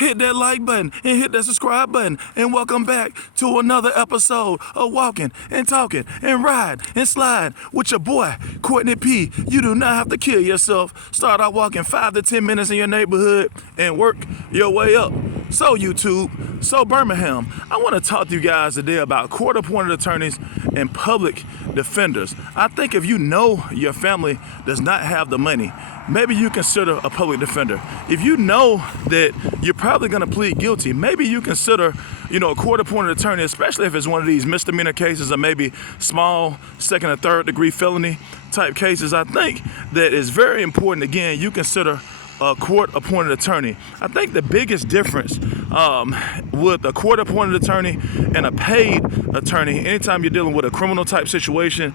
hit that like button and hit that subscribe button. And welcome back to another episode of Walking and Talking and Ride and Slide with your boy, Courtney P. You do not have to kill yourself. Start out walking 5 to 10 minutes in your neighborhood and work your way up. So YouTube, so Birmingham, I want to talk to you guys today about court-appointed attorneys and public defenders. I think if you know your family does not have the money, maybe you consider a public defender. If you know that you're probably going to plead guilty, maybe you consider, a court-appointed attorney, especially if it's one of these misdemeanor cases or maybe small second or third degree felony type cases. I think that it's very important, again, you consider a court-appointed attorney. I think the biggest difference with a court-appointed attorney and a paid attorney, anytime you're dealing with a criminal type situation,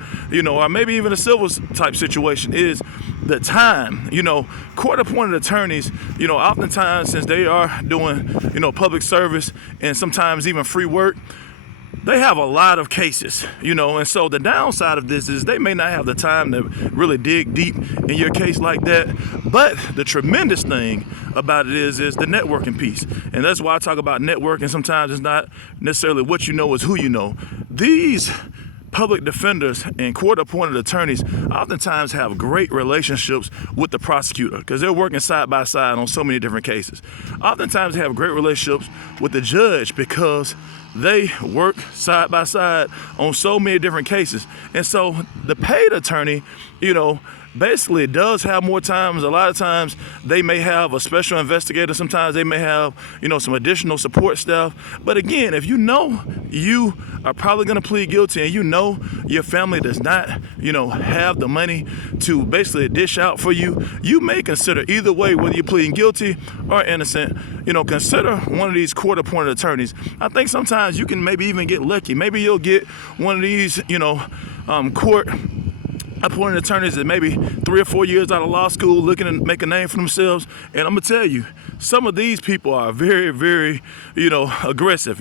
or maybe even a civil type situation, is the time. Court-appointed attorneys, oftentimes since they are doing, public service and sometimes even free work, they have a lot of cases, and so the downside of this is they may not have the time to really dig deep in your case like that. But the tremendous thing about it is the networking piece. And that's why I talk about networking. Sometimes it's not necessarily what you know, it's who you know. These public defenders and court-appointed attorneys oftentimes have great relationships with the prosecutor because they're working side by side on so many different cases. Oftentimes they have great relationships with the judge because they work side by side on so many different cases. And so the paid attorney, basically does have more times. A lot of times they may have a special investigator. Sometimes they may have, some additional support staff. But again, if you know you are probably going to plead guilty and your family does not, have the money to basically dish out for you, you may consider either way, whether you're pleading guilty or innocent, consider one of these court-appointed attorneys. I think sometimes you can maybe even get lucky. Maybe you'll get one of these, court-appointed attorneys that maybe 3 or 4 years out of law school looking to make a name for themselves. And I'm gonna tell you, some of these people are very, very, aggressive.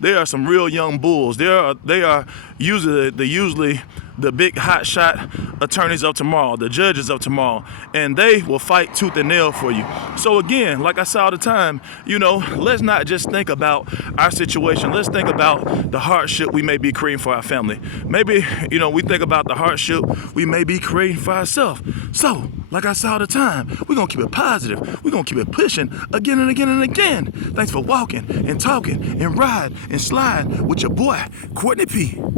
They are some real young bulls. They are usually the big hot shot attorneys of tomorrow, the judges of tomorrow, and they will fight tooth and nail for you. So again, like I say all the time, let's not just think about our situation. Let's think about the hardship we may be creating for our family. Maybe, we think about the hardship we may be creating for ourselves. So, like I say all the time, we're gonna keep it positive. We're gonna keep it pushing again and again and again. Thanks for walking and talking and ride and slide with your boy, Courtney P.